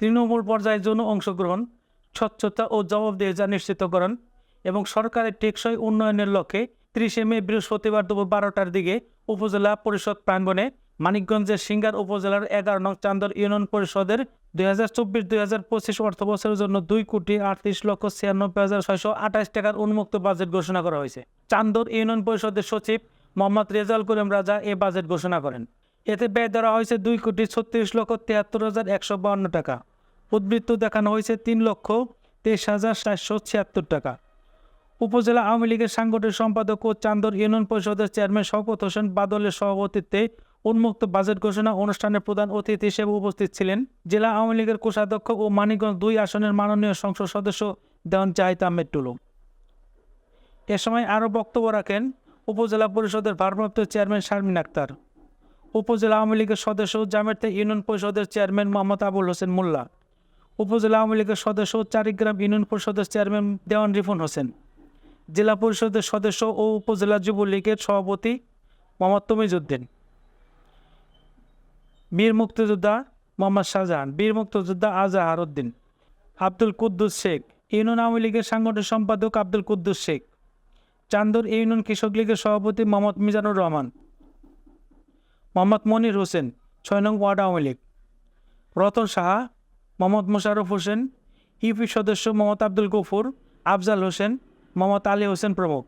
তৃণমূল পর্যায়ে যৌন অংশগ্রহণ, স্বচ্ছতা ও জবাবদিহিতা নিশ্চিতকরণ এবং সরকারের টেকসই উন্নয়নের লক্ষ্যে 30 মে বৃহস্পতিবার দুপুর 12টার দিকে উপজেলা পরিষদ প্রাঙ্গণে মানিকগঞ্জের সিঙ্গার উপজেলার 11 নং চান্দর ইউনিয়ন পরিষদের 2024-2025 অর্থবছরের জন্য 2,38,96,628 টাকার উন্মুক্ত বাজেট ঘোষণা করা হয়েছে। চান্দর ইউনিয়ন পরিষদের সচিব মোহাম্মদ রেজাউল করিম রাজা এ বাজেট ঘোষণা করেন। এতে ব্যয় ধরা হয়েছে 2,36,73,152 টাকা। উদ্বৃত্ত দেখানো হয়েছে 3,23,476 টাকা। উপজেলা আওয়ামী লীগের সাংগঠনিক সম্পাদক ও চান্দর ইউনিয়ন পরিষদের চেয়ারম্যান শওকত হোসেন বাদলের সভাপতিত্বে উন্মুক্ত বাজেট ঘোষণা অনুষ্ঠানের প্রধান অতিথি হিসেবে উপস্থিত ছিলেন জেলা আওয়ামী লীগের কোষাধ্যক্ষ ও মানিকগঞ্জ 2 আসনের মাননীয় সংসদ সদস্য দেওয়ান জাহিদ আহমেদ টুলু। এ সময় আরও বক্তব্য রাখেন উপজেলা পরিষদের ভারপ্রাপ্ত চেয়ারম্যান শারমিন আক্তার, উপজেলা আওয়ামী লীগের সদস্য জামেরতে ইউনিয়ন পরিষদের চেয়ারম্যান মোহাম্মদ আবুল হোসেন মোল্লা, উপজেলা আওয়ামী লীগের সদস্য চারিগ্রাম ইউনিয়ন পরিষদের চেয়ারম্যান দেওয়ান রিফন হোসেন, জেলা পরিষদের সদস্য ও উপজেলা যুবলীগের সভাপতি মোহাম্মদ তমিজউদ্দিন, বীর মুক্তিযোদ্ধা মোহাম্মদ শাহজাহান, বীর মুক্তিযোদ্ধা আজহার উদ্দিন, আব্দুল কুদ্দুস শেখ, ইউনিয়ন আওয়ামী লীগের সাংগঠনিক সম্পাদক আব্দুল কুদ্দুস শেখ, চান্দর ইউনিয়ন কৃষক লীগের সভাপতি মোহাম্মদ মিজানুর রহমান, মোহাম্মদ মনির হোসেন 6 নং ওয়ার্ড আওয়ামী লীগ, রতন সাহা, মোহাম্মদ মোশাররফ হোসেন, ইউপি সদস্য মোহাম্মদ আব্দুল গফুর, আফজাল হোসেন, মোহাম্মদ আলী হোসেন প্রমুখ।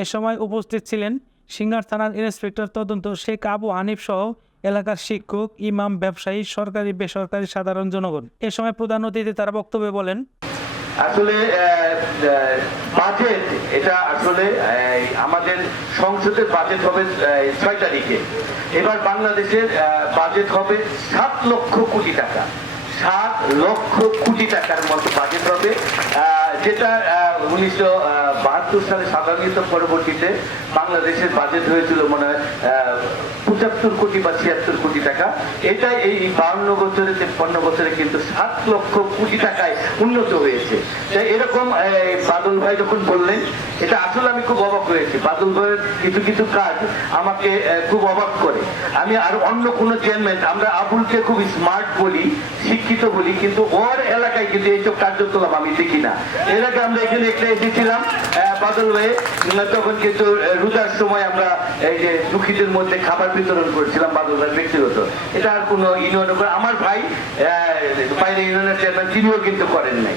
এ সময় উপস্থিত ছিলেন সিঙ্গার থানার ইন্সপেক্টর তদন্ত শেখ আবু হানিফ সহ এলাকার শিক্ষক, ইমাম, ব্যবসায়ী, সরকারি বেসরকারি সাধারণ জনগণ। এ সময় প্রধান অতিথি তারা বক্তব্যে বলেন, আসলে বাজেট এটা আসলে আমাদের সংসদের বাজেট হবে 6 তারিখে। এবার বাংলাদেশের বাজেট হবে 7 লক্ষ কোটি টাকা, 7 লক্ষ কোটি টাকার মতো বাজেট হবে, যেটা 1972 সালে সাধারণত পরবর্তীতে বাংলাদেশের বাজেট হয়েছিল মনে হয় 75 কোটি বা 76 কোটি টাকা। এটা এই 52 বছরে 53 বছরে কিন্তু 7 লক্ষ কোটি টাকায় উন্নত হয়েছে। এরকম বাদল ভাই যখন বললেন, এটা আসলে আমি খুব অবাক হয়েছি। বাদল ভাইয়ের কিছু কিছু কাজ আমাকে খুব অবাক করে। আমি আর অন্য কোনো চেয়ারম্যান, আমরা আবুলকে খুব স্মার্ট বলি, শিক্ষিত বলি, কিন্তু ওর এলাকায় কিন্তু এইসব কার্যকলাপ আমি দেখি না। এর আগে আমরা এখানে একটা এসেছিলাম বাদল ভাই, তখন কিন্তু রোজার সময় আমরা এই যে দুঃখীদের মধ্যে খাবার বিতরণ করেছিলাম বাদল ভাই ব্যক্তিগত। এটা আর কোনো ইউনিয়ন, আমার ভাই বাইরে ইউনিয়নের চেয়ারম্যান তিনিও কিন্তু করেন নাই।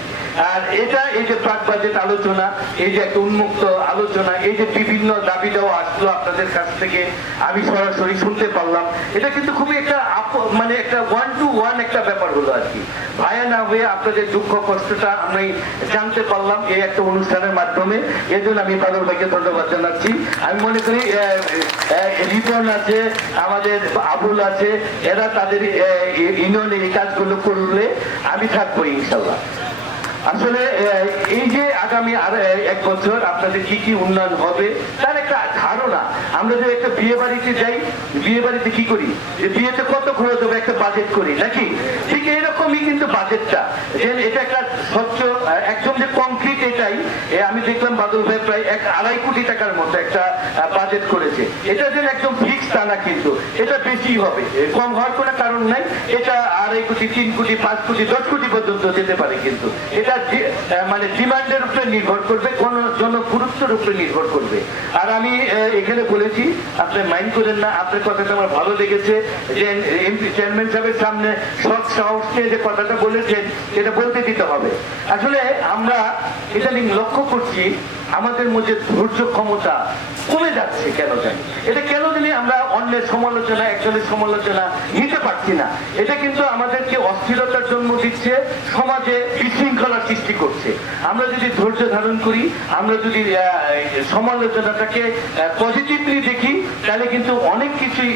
আর এটা এই যে প্রাক বাজেট আলোচনা, এই যে একটা উন্মুক্ত আলোচনা, এই যে বিভিন্ন দাবি দেওয়া আসলো আপনাদের কাছ থেকে আমি সরাসরি শুনতে পারলাম, এটা কিন্তু খুবই একটা মানে একটা 1 to 1 একটা ব্যাপার হলো আর কি। ভায়া না হয়ে আপনাদের দুঃখ কষ্টটা আমি জানতে পারলাম এই একটা অনুষ্ঠানের মাধ্যমে। এই জন্য আমি বাদল ভাইকে ধন্যবাদ জানাচ্ছি। আমি মনে করি রিপন আছে, আমাদের আবুল আছে, এরা তাদের ইউনিয়নের এই কাজগুলো করলে আমি থাকবো ইনশাল্লাহ। আসলে এই যে আগামী আর 1 বছর আপনাদের কি কি উন্নয়ন হবে তার একটা ধারণা। আমরা যে একটা বিয়ে বাড়িতে যাই, বিয়ে বাড়িতে কি করি, যে বিয়েতে কত খরচ হবে একটা বাজেট করি নাকি? ঠিক এরকমই কিন্তু বাজেটটা, যে এটা একটা স্বচ্ছ একদম যে কংক্রিট, এটাই আমি দেখলাম বাদল ভাই প্রায় 1-2.5 কোটি টাকার মতো একটা বাজেট করেছে। এটা যেন একদম ফিক্স তা না, কিন্তু এটা বেশি হবে, কম হওয়ার কোনো কারণ নাই। এটা 2.5 কোটি, 3 কোটি, 5 কোটি, 10 কোটি পর্যন্ত যেতে পারে, কিন্তু এটা মানে ডিমান্ডের উপরে নির্ভর করবে, জনগুরুত্বের উপরে নির্ভর করবে। আর আমি এখানে বলেছি, আপনি মাইন্ড করেন না, আপনার কথাটা আমার ভালো লেগেছে যে এমপি চেয়ারম্যান সাহেবের সামনে সৎ সাহস নিয়ে যে কথাটা বলেছেন এটা বলতে দিতে হবে। আসলে আমরা ইদানিং লক্ষ্য করছি আমাদের মধ্যে ধৈর্য ক্ষমতা কমে যাচ্ছে। কেন জানি এটা, কেন জানি আমরা অন্যের সমালোচনা, একজনের সমালোচনা নিতে পারছি না। এটা কিন্তু আমাদেরকে অস্থিরতার জন্ম দিচ্ছে, সমাজে বিশৃঙ্খলা সৃষ্টি করছে। আমরা যদি ধৈর্য ধারণ করি, আমরা যদি সমালোচনাটাকে পজিটিভলি দেখি, তাহলে কিন্তু অনেক কিছুই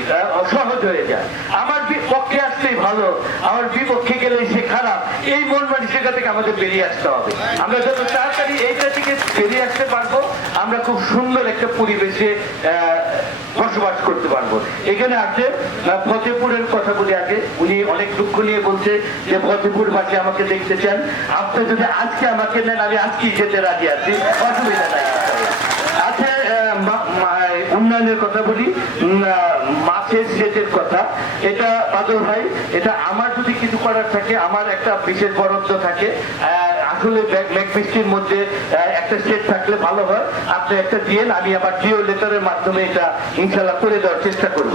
সহজ হয়ে যায়। আমার পক্ষে আসলেই ভালো, আমার বিপক্ষে গেলে সে খারাপ, এই মন মানসিকতা থেকে আমাদের বেরিয়ে আসতে হবে। আমরা যত তাড়াতাড়ি এইটা থেকে বেরিয়ে আসতে পারবো, আমরা খুব সুন্দর একটা পরিবেশে বসবাস করতে পারবো। এখানে আছে ফতেপুরের কথা বলি আগে, উনি অনেক দুঃখ নিয়ে বলছে যে ফতেপুরবাসী আমাকে দেখতে চান, আপনি যদি আজকে আমাকে নেন আমি আজকেই যেতে রাজি আছি, অসুবিধা নাই। আছে উন্নয়নের কথা বলি, মাছের সেচের কথা, এটা বাদল ভাই, এটা আমার যদি কিছু করার থাকে, আমার একটা বিশেষ বরাদ্দ থাকে। আসলে মেঘ বৃষ্টির মধ্যে একটা সেট থাকলে ভালো হয়, আপনি একটা দিয়েন, আমি আবার জিও লেটারের মাধ্যমে এটা ইনশাল্লাহ করে দেওয়ার চেষ্টা করব।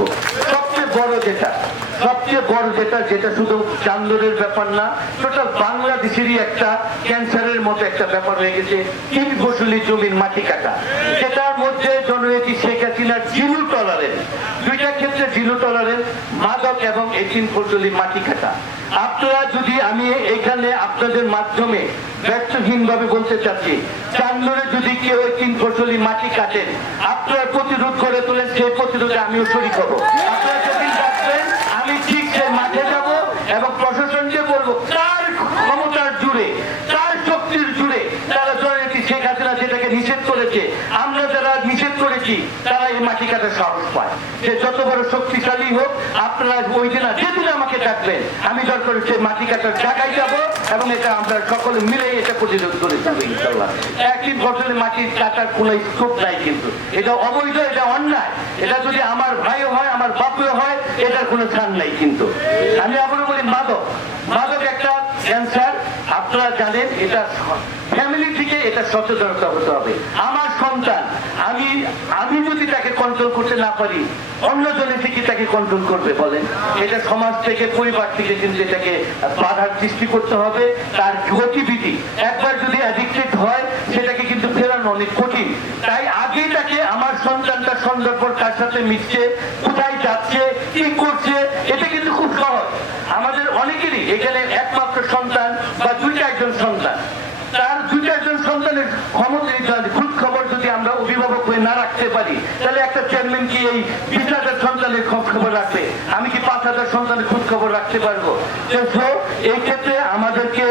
সবচেয়ে বড় যেটা যেটা শুধু চান্দরের ব্যাপার না, টোটাল বাংলাদেশেরই একটা ক্যান্সারের মতো একটা ব্যাপার হয়ে গেছে, 3 ফসলি জমির মাটি কাটা। সেটার মধ্যে জননেত্রী শেখ হাসিনার জিরো টলারেন্স, দুইটা ক্ষেত্রে জিরো টলারেন্স, মাদক এবং এই 3 ফসলি মাটি কাটা। আপনারা যদি, আমি এখানে আপনাদের মাধ্যমে ব্যর্থহীনভাবে বলতে চাচ্ছি, চান্দরে যদি কেউ 3 ফসলি মাটি কাটেন, আপনারা প্রতিরোধ করে তোলেন, সেই প্রতিরোধে আমিও শরীক হব। আপনারা যেদিন ডাকবেন আমি ঠিক সেই মাঠে যাব এবং প্রশাসনকে বলবো কার ক্ষমতার জুড়ে, কার শক্তির জুড়ে তারা জননেত্রী শেখ হাসিনা যেটাকে নিষেধ করেছে, আমরা যারা নিষেধ করেছি তারা এই মাটি কাটার সাহস পায়। সে যত বড় শক্তিশালী হোক, আপনারা ওই দিন যেদিন আমাকে ডাকবেন আমি দরকার সেই মাটি কাটার জায়গায় যাব এবং এটা আমরা সকলে মিলে এটা প্রতিরোধ করে যাবো ইনশাল্লাহ। 3 ফসলি মাটি কাটার কোনো স্কোপ নাই, কিন্তু এটা অবৈধ, এটা অন্যায়। এটা যদি আমার ভাইও হয়, আমার বাপও হয়, এটার কোনো ছাড় নাই। কিন্তু আমি আবারও বলি, মাদক একটা ক্যান্সার, আপনারা জানেন। এটা ফ্যামিলি থেকে এটা সচেতনতা হতে হবে। আমার সন্তান, আমি যদি তাকে কন্ট্রোল করতে না পারি, অন্য জনে থেকে তাকে কন্ট্রোল করবে বলেন? এটা সমাজ থেকে, পরিবার থেকে কিন্তু এটাকে বাধার সৃষ্টি করতে হবে। তার গতিবিধি একবার যদি অ্যাডিক্টেড হয়, সেটাকে কিন্তু ফেরানো অনেক কঠিন। তাই আগে তাকে, আমার সন্তানটা সন্দর্ভর কার সাথে মিশছে, কোথায় যাচ্ছে, কি করছে, এটা কিন্তু খুব সহজ। আমাদের অনেকেরই এখানে একমাত্র সন্তান বা 2-1 সন্তান, তার 2-1 সন্তানের খোঁজ খবর যদি আমরা অভিভাবক হয়ে না রাখতে পারি, তাহলে একটা চেয়ারম্যান কি এই 20,000 সন্তানের খোঁজ খবর রাখবে? আমি কি 5,000 সন্তানের খোঁজ খবর রাখতে পারবো? এই ক্ষেত্রে আমাদেরকে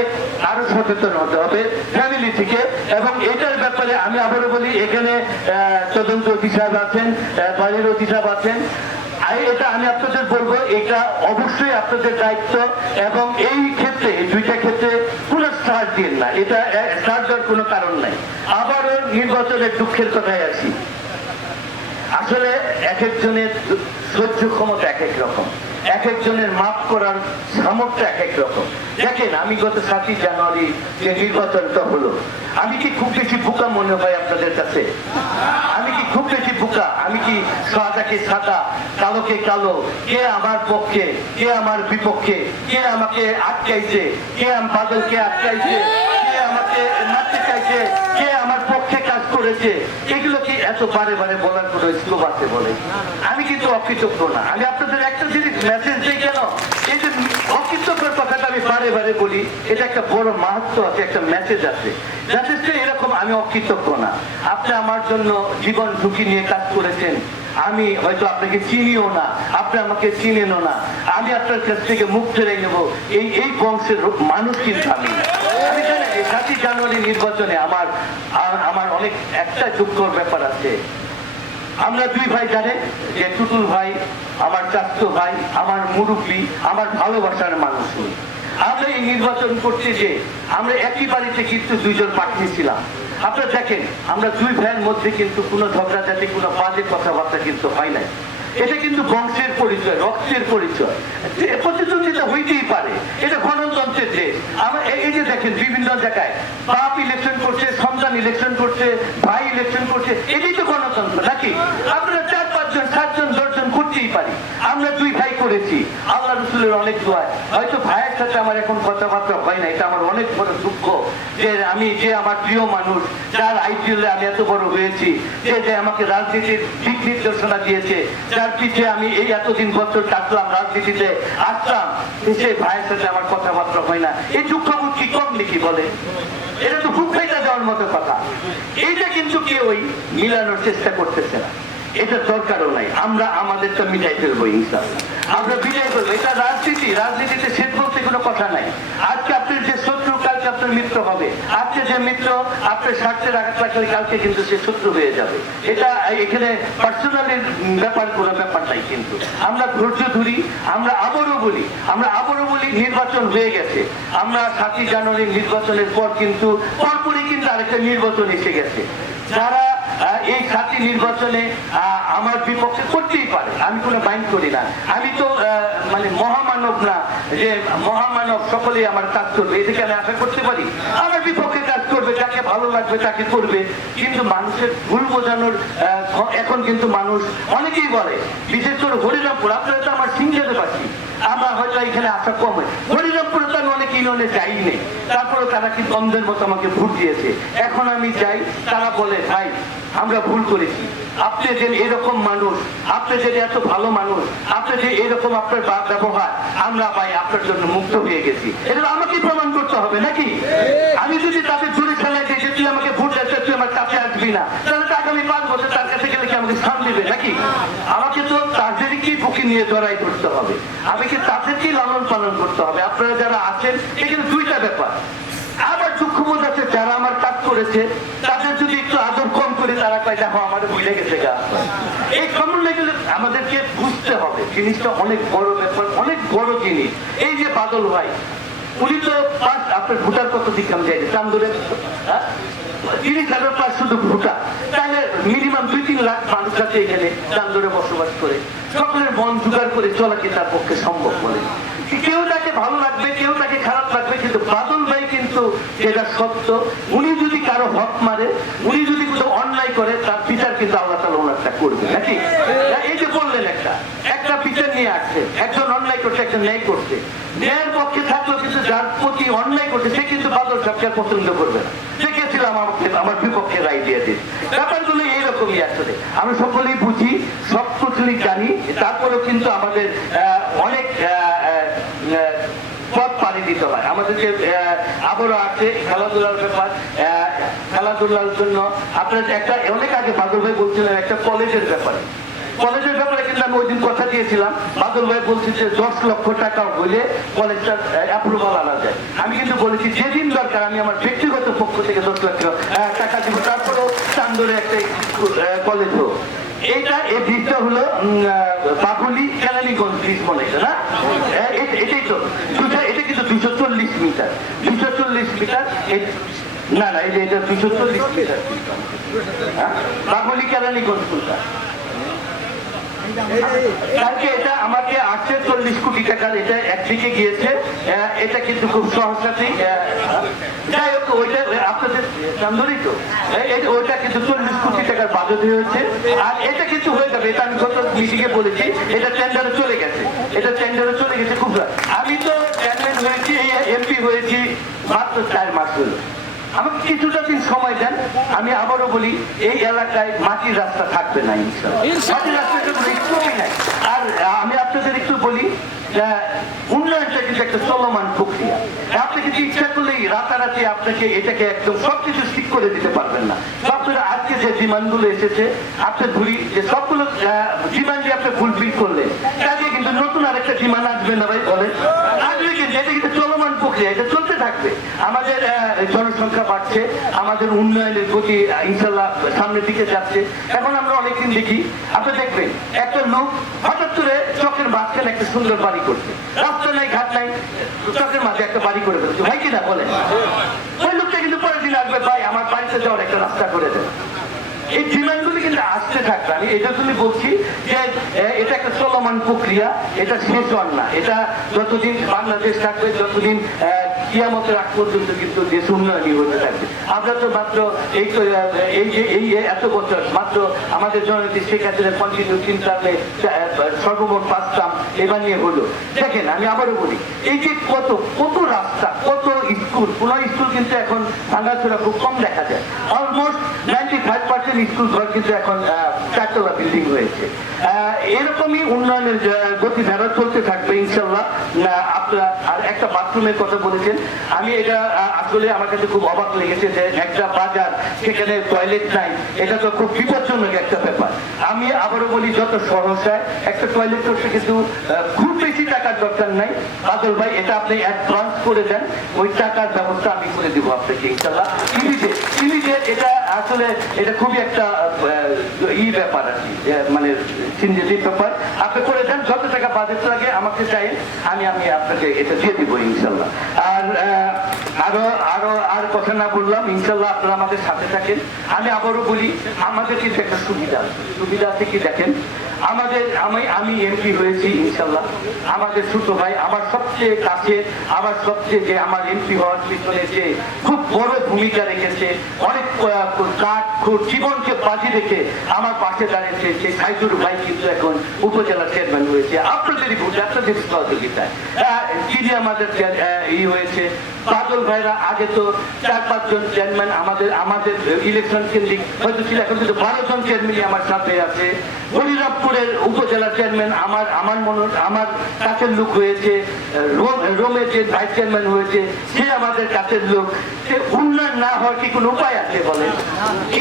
আরো সচেতন হতে হবে ফ্যামিলি থেকে। এবং এটার ব্যাপারে আমি আবারও বলি, এখানে তদন্ত অফিসার আছেন, বাড়ির অফিসার আছেন, এটা আমি আপনাদের বলবো, এটা অবশ্যই আপনাদের দায়িত্ব। এবং এই ক্ষেত্রে, এই 2টা ক্ষেত্রে কোনো ছাড় দিন না, এটা ছাড় দেওয়ার কোনো কারণ নাই। আবারও নির্বাচনের দুঃখের কথায় আসি। আসলে এক একজনের সহ্য ক্ষমতা এক এক রকম, এক একজনের মাফ করার সামর্থ্য এক এক রকম। দেখেন, আমি গত 7ই জানুয়ারি যে নির্বাচনটা হলো, আমি কি খুব বেশি বোকা মনে হয় আপনাদের কাছে? আমি কি খুব বেশি বোকা? আমি কি সাদাকে সাদা, কালোকে কালো, কে আমার পক্ষে, কে আমার বিপক্ষে, কে আমাকে আটকাইছে, কে বাদলকে আটকাইছে, কে আমাকে মারতে চাইছে, কে আমার পক্ষে কাজ করেছে, এগুলো কি এত বারে বারে বলার কোনো স্কোপ আছে বলে? আমি কিন্তু অকৃতজ্ঞ না। আমি আপনাদের একটা জিনিস মেসেজ দিই, কেন এই যে অকৃতজ্ঞের কথাটা আমি বারে বারে বলি, এটা একটা বড় মাহাত্ম্য আছে, একটা মেসেজ আছে। মেসেজটা এরকম, আমি অকৃতজ্ঞ না। আপনি আমার জন্য জীবন ঝুঁকি নিয়ে কাজ করেছেন, আমি হয়তো আপনাকে চিনিও না, আপনি আমাকে চিনেনও না, আমি আপনার কাছ থেকে মুখ ফেরে নেব, এই বংশের মানুষ কিন্তু আমি। আমি জানি 7ই জানুয়ারি নির্বাচনে আমার অনেক একটা দুঃখর ব্যাপার আছে। আমরা 2 ভাই, জানেন যে টুটুল ভাই আমার চাচাতো ভাই, আমার মুরব্বী, আমার ভালোবাসার মানুষ। আমরা এই নির্বাচন করতে যে আমরা একই বাড়িতে কিন্তু 2 জন প্রার্থী ছিলাম। আপনারা দেখেন, আমরা 2 ভাইয়ের মধ্যে কিন্তু কোনো ঝগড়াঝাটি, কোনো বাজে কথাবার্তা কিন্তু হয় নাই। এটা কিন্তু বংশের পরিচয়, রক্তের পরিচয়। প্রতিদ্বন্দ্বিতা হইতেই পারে, এটা গণতন্ত্রের দেশ। আমরা এই যে দেখেন, বিভিন্ন জায়গায় বাপ ইলেকশন করছে, সন্তান ইলেকশন করছে, ভাই ইলেকশন করছে, এটাই তো গণতন্ত্র নাকি? আপনারা 4-5 জন, 7 জন, 10 জন করতেই পারি। আমরা 2 ভাই করেছি, আল্লাহ রসুলের অনেক দোয়া। হয়তো ভাইয়ের সাথে আমার এখন কথাবার্তা হয় না, এটা আমার অনেক বড় দুঃখ। যে আমি, যে আমার প্রিয় মানুষ, যার আইডিয়ালে আমি এত বড় হয়েছি, যে আমাকে রাজনীতির দিক নির্দেশনা দিয়েছে, যার পিছিয়ে আমি এই এতদিন বছর কাটলাম, রাজনীতিতে আসলাম, সেই ভাইয়ের সাথে আমার কথাবার্তা হয় না। এই দুঃখবোধ কি কম নাকি বলে? এটা তো খুব খাইটা দেওয়ার মতো কথা। এইটা কিন্তু কেউই মিলানোর চেষ্টা করতেছে না, এটা দরকারও নাই। আমরা আমাদেরটা মিটাই ফেলবো ইনশাআল্লাহ, আমরা বিজয় করবো। এটা রাজনীতিতে শেষ বলতে কোনো কথা নাই। আজকে আপনার যে শত্রু, কালকে আপনার মিত্র হবে। আজকে যে মিত্র আপনার স্বার্থের আঘাত লাগলে, কালকে কিন্তু সে শত্রু হয়ে যাবে। এটা এখানে পার্সোনালের ব্যাপার, কোনো ব্যাপার নাই। কিন্তু আমরা ধৈর্য ধরি। আমরা আবারও বলি, নির্বাচন হয়ে গেছে। আমরা 7ই জানুয়ারি নির্বাচনের পর কিন্তু পরপরই কিন্তু আরেকটা নির্বাচন এসে গেছে। যারা এই 7ই নির্বাচনে আমার বিপক্ষে করতেই পারে, আমি কোনো মাইন্ড করি না। আমি তো মানে মহামান্য মানব না যে মহামানব সকলেই আমার কাজ করবে, এদিকে আমি আশা করতে পারি? আমার বিপক্ষে কাজ করবে, যাকে ভালো লাগবে তাকে করবে। কিন্তু মানুষের ভুল বোঝানোর এখন কিন্তু মানুষ অনেকেই বলে, বিশেষ করে হরিরামপুর, আপনারা তো আমার সিংহাতে পাচ্ছি, আমরা হয়তো এখানে আসা কম হয়, হরিরামপুরে তো আমি অনেক ইউনিয়নে যাই নেই, তারপরে তারা কিন্তু অন্ধের মতো আমাকে ভোট দিয়েছে। এখন আমি যাই, তারা বলে ভাই আমরা ভুল করেছি, আপনি যে এরকম মানুষ, আপনি যে এত ভালো মানুষ, আপনি যে এরকম আপনার ব্যবহার, আমরা ভাই আপনার জন্য মুক্ত হয়ে গেছি। এটা আমাকে প্রমাণ করতে হবে নাকি? আমি যদি তাদের জুড়ে ফেলাই দিই যে তুই আমাকে ভোট দিতে, তুই আমার কাছে আসবি না, তাহলে তো আগামী 5 বছর তার কাছে গেলে কি আমাকে স্থান দিবে নাকি? আমাকে তো তাদেরকেই বুকে নিয়ে জড়াই করতে হবে, আমাকে তাদেরকেই লালন পালন করতে হবে। আপনারা যারা আছেন এখানে দুইটা ব্যাপার, আবার দুঃখবোধ আছে, যারা আমার কাজ করেছে তাদের যদি একটু আদর কম করে, তারা কয় দেখো আমাদের ভুলে গেছে গা। এই সমন্বয়গুলো আমাদেরকে বুঝতে হবে, জিনিসটা অনেক বড় ব্যাপার, অনেক বড় জিনিস। এই যে বাদল ভাই, উনি তো আপনার ভোটার কত দিকে আমি যাই চান্দুরে 30,000 পাস শুধু ভোটার, তাহলে মিনিমাম 2-3 লাখ মানুষ আছে এখানে চান্দুরে বসবাস করে, সকলের মন জোগাড় করে চলা কি তার পক্ষে সম্ভব বলে? কেউ তাকে ভালো লাগবে, কেউ তাকে খারাপ লাগবে, কিন্তু বাদল ভাই কিন্তু যেটা সত্য, উনি যদি কারো হক মারে, উনি যদি কোনো অন্যায় করে, তার বিচার কিন্তু আল্লাহ তাআলা ওনারটা করবে নাকি? এই যে বললেন একটা বিচার নিয়ে আসছে, একজন অন্যায় করছে, একজন ন্যায় করছে, ন্যায়ের পক্ষে থাকলেও কিন্তু যার প্রতি অন্যায় করছে সে কিন্তু বাদল সাহেবকে পছন্দ করবে না, দেখেছিলাম আমাকে আমার বিপক্ষে রায় দিয়ে দিন। ব্যাপারগুলো এইরকমই আসলে আমরা সকলেই বুঝি, সব কিছুই জানি, তারপরেও কিন্তু আমাদের অনেক পথ পাড়ি দিতে হয়। আমাদেরকে আবারও আছে খেলাধুলার ব্যাপার, খেলাধুলার জন্য আপনারা একটা অনেক আগে বাদল ভাই বলছিলেন একটা কলেজের ব্যাপারে, কলেজের ব্যাপারে কিন্তু আমি ওই দিন কথা দিয়েছিলাম, বাদল ভাই বলছি যে 10 লক্ষ টাকা হইলে কলেজটার অ্যাপ্রুভাল আনা যায়। আমি কিন্তু বলেছি যেদিন দরকার আমি আমার ব্যক্তিগত পক্ষ থেকে 10 লক্ষ টাকা দিব, তারপরেও চান্দরে একটা কলেজ হোক। এইটা এই ব্রিজটা হলো বাগুলি কেরানীগঞ্জ ব্রিজ মনে হয় না, এটাই তো এটা কিন্তু 240 মিটার, 240 মিটার না না, এটা 240 মিটার বাগুলি কেরানীগঞ্জ পুলটা। কালকে এটা আমাকে 48 কোটি টাকার এটা একদিকে গিয়েছে, এটা কিন্তু খুব সহজভাবে যাই হোক ওইটা আপনাদের চান্দরি তো ওইটা কিন্তু 40 কোটি টাকার বাজেট হয়েছে, আর এটা কিন্তু হয়ে যাবে, এটা আমি গত মিটিংয়ে বলেছি, এটা টেন্ডারে চলে গেছে, এটা টেন্ডারে চলে গেছে খুব। আমি তো চেয়ারম্যান হয়েছি, এমপি হয়েছি মাত্র 4 মাস হলো, আমাকে কিছুটা দিন সময় দেন, আমি আবারও বলি এই এলাকায় মাটির রাস্তা থাকবে না, মাটির রাস্তাটা একটুই নাই। আর আমি আপনাদের একটু বলি, উন্নয়নটা কিন্তু একটা চলমান প্রক্রিয়া, আপনি কিন্তু ইচ্ছা করলেই রাতারাতি আপনাকে এটাকে একদম সবকিছু ঠিক করে দিতে পারবেন না। আপনারা আজকে যে ডিমান্ডগুলো এসেছে, আপনি ভুলি যে সবগুলো ডিমান্ড দিয়ে আপনি ফুলফিল করলেন, কাজে কিন্তু নতুন আরেকটা ডিমান্ড আসবে না ভাই, বলেন আসবে কিন্তু? এটা কিন্তু চলমান প্রক্রিয়া, এটা চলতে থাকবে। আমাদের জনসংখ্যা বাড়ছে, আমাদের উন্নয়নের গতি ইনশাল্লাহ সামনের দিকে যাচ্ছে। এখন আমরা অনেকদিন দেখি, আপনি দেখবেন একটা লোক হঠাৎ করে চকের মাঝখানে একটা সুন্দর বাড়ি করছে, রাস্তা নাই ঘাট নাই, চকের মাঝে একটা বাড়ি করে ফেলছে, ভাই কিনা বলেন? ওই লোকটা কিন্তু পরের দিন আসবে, ভাই আমার বাড়িতে যাওয়ার একটা রাস্তা করে দেন। এই ডিমান্ডগুলি কিন্তু আসতে থাকবে। আমি এটা তুমি বলছি যে এটা একটা চলমান প্রক্রিয়া, এটা শেষ হন না, এটা যতদিন বাংলাদেশ থাকবে, যতদিন কিয়ামতের আগ পর্যন্ত কিন্তু দেশ উন্নয়নই হতে থাকবে। আমরা তো মাত্র এই তো এই এত বছর মাত্র আমাদের জননেত্রী শেখ হাসিনার কন্টিনিউ 3 টার্মে সর্বমোট 5 টার্ম এবার নিয়ে হলো। দেখেন আমি আবারও বলি, এই যে কত কত রাস্তা, কত স্কুল, কোন স্কুল কিন্তু এখন ভাঙাচোরা খুব কম দেখা যায়, অলমোস্ট 95% স্কুল ঘর কিন্তু এখন 4তলা বিল্ডিং হয়েছে। এরকমই উন্নয়নের গতিধারা চলতে থাকবে ইনশাল্লাহ। আপনারা আর একটা বাথরুমের কথা বলেছেন, আমি এটা আসলে আমার কাছে খুব অবাক লেগেছে যে একটা বাজার সেখানে টয়লেট নাই, এটা তো খুব বিপজ্জনক একটা ব্যাপার। আমি আবারও বলি যত সহসায় একটা টয়লেট করতে কিন্তু খুব বেশি টাকার দরকার নাই, বাদল ভাই এটা আপনি অ্যাডভান্স করে দেন, ওই টাকার ব্যবস্থা আমি করে দিব আপনাকে ইনশাল্লাহ। ইমিডিয়েট এটা আসলে এটা খুবই একটা ব্যাপার আর কি, মানে সিনজেটিভ ব্যাপার, আপনি করে দেন, যত টাকা বাজেট লাগে আমাকে চাই, আমি আপনাকে এটা দিয়ে দিব ইনশাল্লাহ। আর আর কথা না বললাম, ইনশাল্লাহ আপনারা আমাদের সাথে থাকেন। আমি আবারও বলি আমাদের কিন্তু একটা সুবিধা আছে কি দেখেন, আমি এমপি হয়েছি ইনশাল্লাহ। আমাদের ছোট ভাই আমার সবচেয়ে কাছে, আমার সবচেয়ে যে আমার এমপি হওয়ার পিছনে যে খুব বড় ভূমিকা রেখেছে, অনেক জীবনকে বাজি রেখে আমার পাশে দাঁড়িয়েছে সেই সাইদুর ভাই কিন্তু এখন উপজেলা চেয়ারম্যান হয়েছে আপনাদেরই ভোটে, আপনাদের সহযোগিতায়। তিনি আমাদের হয়েছে। বাদল ভাইরা আগে তো 4-5 জন চেয়ারম্যান আমাদের ইলেকশন কেন্দ্রিক হয়তো ছিল, এখন কিন্তু 12 জন চেয়ারম্যানই আমার সাথে আছে। হরিরামপুরের উপজেলা চেয়ারম্যান আমার কাছের লোক হয়েছে। রোমের যে ভাইস চেয়ারম্যান হয়েছে সে আমাদের কাছের লোক। সে উন্নয়ন না হওয়ার কি কোনো উপায় আছে বলেন?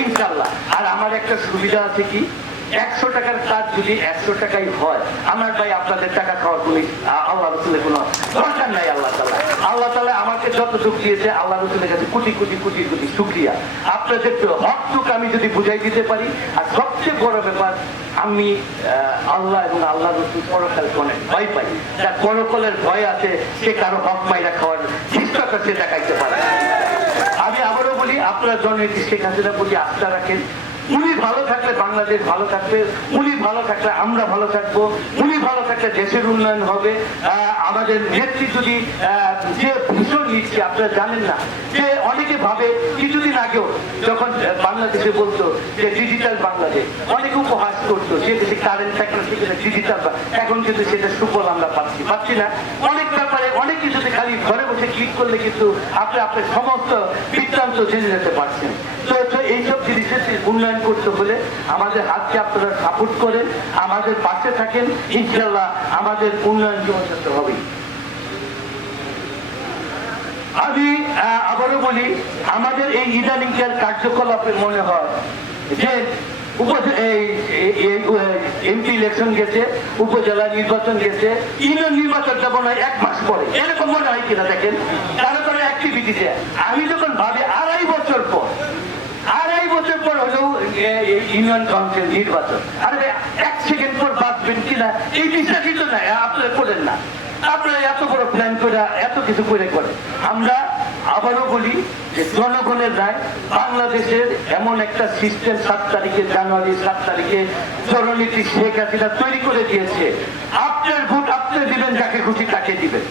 ইনশাল্লাহ। আর আমার একটা সুবিধা আছে কি, 100 টাকার কাজ যদি 100 টাকাই হয়, আমার ভাই আপনাদের টাকা খাওয়ার কোনো আল্লাহ রসুলের কোনো দরকার নাই। আল্লাহ তাআলা আমাকে যত সুখ দিয়েছে আল্লাহ রসুলের কাছে কোটি কোটি কোটি কোটি শুকরিয়া। আপনাদের হকটুক আমি যদি বুঝাই দিতে পারি। আর সবচেয়ে বড় ব্যাপার, আমি আল্লাহ এবং আল্লাহ রসুল পরকাল অনেক ভয় পাই। যার পরকালের ভয় আছে সে কারো হক মাইরা খাওয়ার চেষ্টাটা সে দেখাইতে পারে। আমি আবারও বলি, আপনারা জননেত্রী শেখ হাসিনার প্রতি আস্থা রাখেন। উনি ভালো থাকলে বাংলাদেশ ভালো থাকবে, উনি ভালো থাকলে আমরা ভালো থাকবো, উনি ভালো থাকলে দেশের উন্নয়ন হবে। আমাদের নেত্রী যদি যে ভীষণ নিচ্ছে, আপনারা জানেন না যে অনেকে ভাবে, কিছুদিন আগেও যখন বাংলাদেশে বলতো যে ডিজিটাল বাংলাদেশ, অনেকে উপহাস করতো যে দেশে কারেন্ট থাকলে সেখানে ডিজিটাল, এখন কিন্তু সেটা সুফল আমরা পাচ্ছি না। অনেক ব্যাপারে অনেক কিছুতে খালি ঘরে বসে ক্লিক করলে কিন্তু আপনি আপনার সমস্ত বৃত্তান্ত জেনে যেতে পারছেন। তো এইসব জিনিসের উন্নয়ন করতে হলে আমাদের হাতকে আপনারা সাপোর্ট করেন, আমাদের পাশে থাকেন, ইনশাল্লাহ আমাদের উন্নয়ন করতে হবে। আমি আবারও বলি, আমাদের এই ইদানিংকার কার্যকলাপে মনে হয় যে এমপি ইলেকশন গেছে, উপজেলা নির্বাচন গেছে, ইউনিয়ন নির্বাচনটা মনে হয় 1 মাস পরে, এরকম মনে হয় কিনা দেখেন। কারো কারো অ্যাক্টিভিটিতে আমি যখন ভাবি 2.5 বছর পর হলেও ইউনিয়ন কাউন্সিল নির্বাচন, আরে 1 সেকেন্ড পর বাঁচবেন কিনা এই বিশ্বাসই তো নাই। আপনারা করেন না, আপনারা এত বড় প্ল্যান করে এত কিছু করে করেন। আমরা আবারও বলি যে জনগণের রায়, বাংলাদেশের এমন একটা সিস্টেম 7 তারিখে, জানুয়ারি 7 তারিখে জননেত্রী শেখ হাসিনা তৈরি করে দিয়েছে। আপনার ভোট আপনি দিবেন, যাকে খুশি তাকে দিবেন।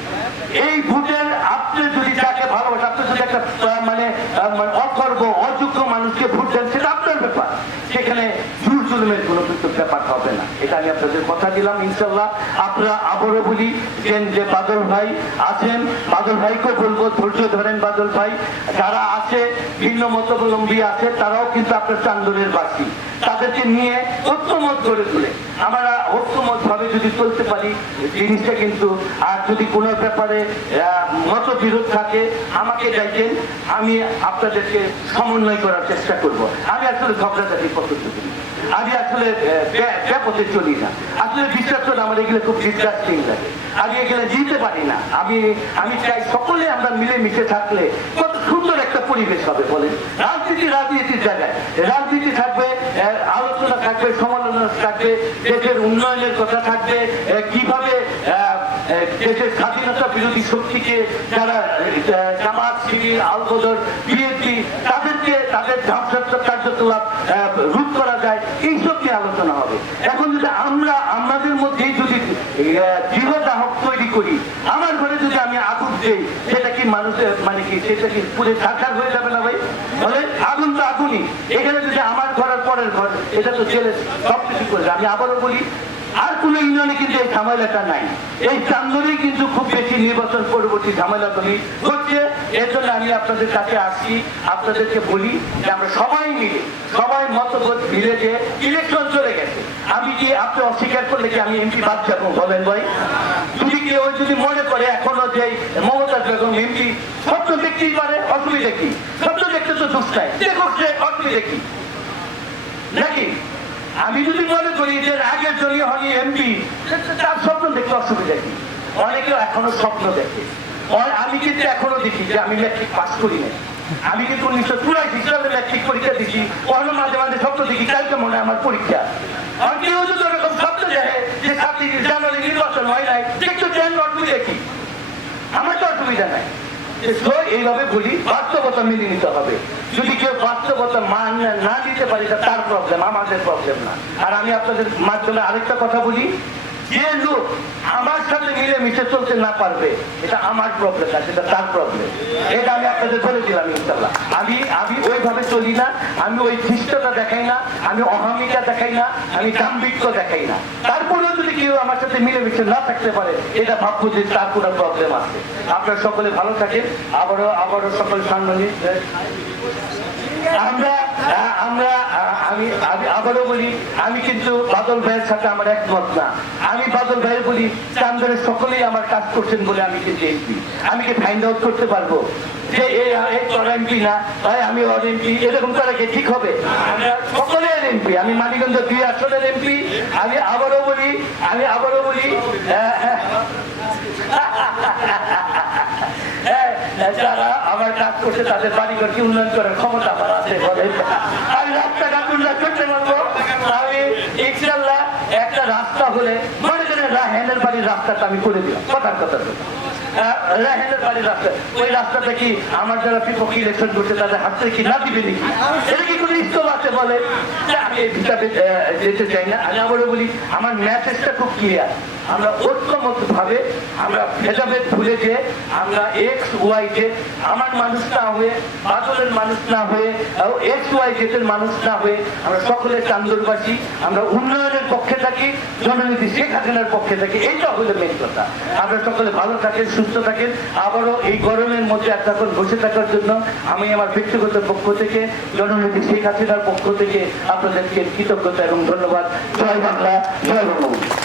এই ভোটের আপনি যদি যাকে ভালোবাসেন, আপনি যদি একটা মানে অকর্ম অযোগ্য মানুষকে ভোট দেন, সেটা আপনার ব্যাপার। সেখানে জোর জুলুমের কোনো কিন্তু ব্যাপার হবে না। এটা আমি আপনাদের কথা দিলাম। ইনশাল্লাহ আপনারা আবারও বলি যে বাদল ভাই আছেন, বাদল ভাইকে বলবো ধৈর্য ধরেন। বাদল ভাই যারা আছে ভিন্ন মতাবলম্বী আছে, তারাও কিন্তু আপনার চান্দনের বাসী, তাদেরকে নিয়ে ঐক্যমত গড়ে তুলে আমরা ঐক্যমত ভাবে যদি চলতে পারি জিনিসটা কিন্তু। আর যদি কোনো ব্যাপারে মতবিরোধ থাকে আমাকে ডাকেন, আমি আপনাদেরকে সমন্বয় করার চেষ্টা করব। আমি আসলে ঝগড়াঝাটি পছন্দ করি, আমি আসলে ব্যাপতে চলি না। আসলে বিশ্বাস করেন আমার এগুলো খুব ডিসগাস্টিং লাগে, আমি এগুলো জিতে পারি না। আমি চাই সকলে আমরা মিলেমিশে থাকলে কত সুন্দর একটা পরিবেশ হবে বলেন। রাজনীতির জায়গায় রাজনীতি থাকবে, আলোচনা থাকবে, সমালোচনা থাকবে, দেশের উন্নয়নের কথা থাকবে, কিভাবে দেশের স্বাধীনতা বিরোধী শক্তিকে যারা জামাত, শিবির, আল-বদর, বিএনপি তাদেরকে তাদের ধ্বংসাত্মক কার্যকলাপ রোধ করা যায়, এইসব নিয়ে আলোচনা হবে। এখন যদি আমরা আমাদের মধ্যেই যদি দৃঢ়দাহক তৈরি করি, আমার ঘরে যদি আমি আগুন দিই, সেটা কি মানুষের মানে কি সেটা কি পুরে সাক্ষাৎ হয়ে যাবে না ভাই? বলে আগুন তো আগুনই। এখানে যদি আমার ঘর আর পরের ঘর, এটা তো ছেলে সবকিছু করে। আমি আবারও বলি, আর কোন ইউনিয়নে কিন্তু এই ঝামেলাটা নাই। এই চান্দনেই কিন্তু খুব বেশি নির্বাচন পরবর্তী ঝামেলা তৈরি হচ্ছে। এর জন্য আমি আপনাদের কাছে আসছি, আপনাদেরকে বলি যে আমরা সবাই মিলে, সবাই মতবোধ মিলে যে ইলেকশন চলে গেছে, আমি কি আপনি অস্বীকার করলে কি আমি এমপি বাদ যাবো বলেন ভাই? যদি কেউ যদি মনে করে এখনো যে মমতা বেগম এমপি, স্বপ্ন দেখতেই পারে, অসুবিধা কি? স্বপ্ন দেখতে তো দোষ নাই, দেখুক সে অসুবিধা কি নাকি? আমি যদি মনে করি যে আগের জনীয় হলি এমপি, তার স্বপ্ন দেখতে অসুবিধা কি? অনেকেও এখনো স্বপ্ন দেখে। আমি কিন্তু এখনো দেখি যে আমি ম্যাট্রিক পাস করি না। আমি কিন্তু 1984 সালে ম্যাট্রিক পরীক্ষা দিচ্ছি, অন্য মাঝে মাঝে স্বপ্ন দেখি কালকে মনে হয় আমার পরীক্ষা। আর কেউ যদি ওরকম স্বপ্ন দেখে যে 7 জানুয়ারি নির্বাচন হয় নাই, একটু ট্রেন অসুবিধা কি? আমার তো অসুবিধা নাই। এইভাবে বলি, বাস্তবতা মেনে নিতে হবে। যদি কেউ বাস্তবতা না দিতে পারে, এটা তার প্রবলেম, আমাদের প্রবলেম না। আর আমি আপনাদের মাধ্যমে আরেকটা কথা বলি, যে লোক আমার সাথে মিলেমিশে চলতে না পারবে, এটা আমার প্রবলেম না, সেটা তার প্রবলেম। এটা আমি আপনাদের বলে দিলাম ইনশাল্লাহ। আমি ওইভাবে চলি না, আমি ওই ধৃষ্টতা দেখাই না, আমি অহমিকা দেখাই না, আমি দাম্ভিক্য দেখাই না। তারপরেও যদি কেউ আমার সাথে মিলেমিশে না থাকতে পারে, এটা ভাববো যে তার কোনো প্রবলেম আছে। আপনারা সকলে ভালো থাকেন। আবারও সকল সাংবাদিক আমি আবারও বলি, আমি কিন্তু বাদল ভাইয়ের সাথে আমার একমত না। আমি বাদল ভাইয়ের বলি, চান্দরের সকলেই আমার কাজ করছেন বলে আমি কিন্তু এমপি। আমি কি ফাইন্ড আউট করতে পারবো যে এই তোর এমপি না, আমি ওর এমপি, এরকম করা কি ঠিক হবে? আমরা সকলের এমপি। আমি মানিকগঞ্জ 2 আসনের এমপি। আমি আবারও বলি যারা আমার কাজ করছে তাদের বাড়িঘরকে উন্নয়ন করার ক্ষমতা আমার আছে বলে আমি রাস্তাঘাট উন্নয়ন করতে পারবো। আমি ইনশাল্লাহ একটা রাস্তা হলে মনে করেন রাহেনের বাড়ির রাস্তাটা আমি করে দিলাম, কথার কথা তো রাহেনের বাড়ির রাস্তা, ওই রাস্তাটা কি আমার যারা বিপক্ষে ইলেকশন করছে তাদের হাত থেকে কি না দিবে নাকি? এটা কি কোনো স্থল আছে বলে? আমি এই ভিতরে যেতে চাই না। আমি আবারও বলি, আমার মেসেজটা খুব ক্লিয়ার। আমরা ঐক্যমত ভাবে, আমরা ভেদাভেদ ভুলে যে আমরা এক্স ওয়াই জেড, আমার মানুষ না হয়ে, বাদলের মানুষ না হয়ে, এক্স ওয়াই জেডের মানুষ না হয়ে, আমরা সকলে চান্দরবাসী, আমরা উন্নয়নের পক্ষে থাকি, জননীতি শেখ হাসিনার পক্ষে থাকি। এইটা হলো মেন কথা। আপনারা সকলে ভালো থাকেন, সুস্থ থাকেন। আবারও এই গরমের মধ্যে এতক্ষণ বসে থাকার জন্য আমি আমার ব্যক্তিগত পক্ষ থেকে, জননীতি শেখ হাসিনার পক্ষ থেকে আপনাদেরকে কৃতজ্ঞতা এবং ধন্যবাদ। জয় বাংলা, জয় বঙ্গবন্ধু।